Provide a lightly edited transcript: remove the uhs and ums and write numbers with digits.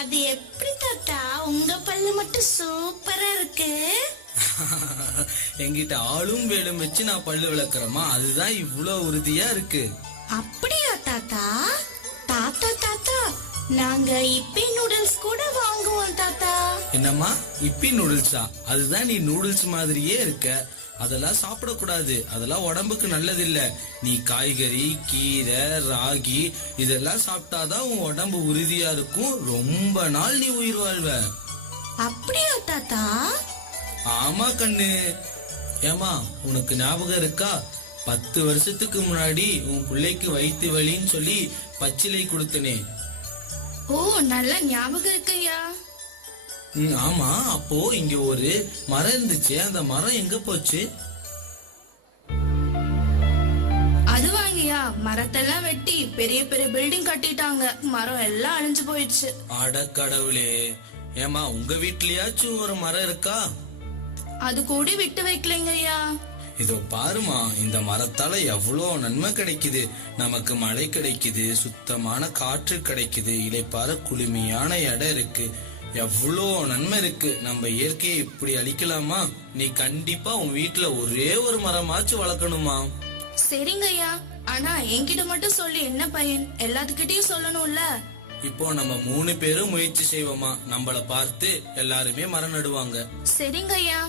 அது எப்படி தாத்தா உங்க பல்லு மட்டும் சூப்பரா இருக்கு? என்கிட்ட ஆளும் வேலும் வச்சு நான் பல்லு விளக்குறேமா, அதுதான் இவ்வளவு உறுதியா இருக்கு. அப்படியா தாத்தா? தாத்தா தாத்தா நாங்க இப்பி நூடுல்ஸ் கூட வாங்குவோம் தாத்தா. என்னம்மா இப்பி நூடுல்ஸா? அதுதான் நீ நூடுல்ஸ் மாதிரியே இருக்க. அதெல்லாம் சாப்பிடக்கூடாது, அதெல்லாம் உடம்புக்கு நல்லது இல்ல. நீ காய்கறி, கீரை, ராகி இதெல்லாம் சாப்பிட்டாதான் உன் உடம்பு உறுதியா இருக்கும். ரொம்ப நாள் நீ உயிர் வாழ்வ. அப்படியா தாத்தா? ஆமா கண்ணு. ஏமா உனக்கு ஞாபகம் இருக்கா? 10 வருஷத்துக்கு முன்னாடி உன் பிள்ளைக்கு வயிற்று வலின்னு சொல்லி பச்சிலை கொடுத்தனே. ஓ, நல்ல ஞாபகம் இருக்குயா. ஆமா, அப்போ இங்க ஒரு மரம் இருந்துச்சு. அந்த மரம் எங்க போச்சு? அது வாங்கியா, மரத்தெல்லாம் வெட்டி பெரிய பெரிய பில்டிங் கட்டிட்டாங்க. மரம் எல்லாம் அழிஞ்சு போயிடுச்சு. அட கடவுளே. ஏமா உங்க வீட்லயாச்சும் ஒரு மரம் இருக்கா? அது கூட விட்டு வைக்கலைங்கய்யா. இதோ பாருமா, இந்த மரத்தால எவ்வளவு நன்மை கிடைக்குது. நமக்கு மழை கிடைக்குது, சுத்தமான காற்று கிடைக்குது, இலைப்பாற குளுமையான இடம் இருக்கு, எவ்வளோ நன்மை இருக்கு. நம்ம இயற்கையை இப்படி அழிக்கலாமா? நீ கண்டிப்பா உன் வீட்டுல ஒரே ஒரு மரமாச்சும் வளர்க்கணுமா? சரிங்கய்யா, ஆனா என்கிட்ட மட்டும் சொல்லி என்ன பையன், எல்லாத்துக்கிட்டையும் சொல்லணும்ல. இப்போ நம்ம 3 பேரும் முயற்சி செய்வோமா? நம்மள பார்த்து எல்லாருமே மரம் நடுவாங்க. சரிங்கய்யா.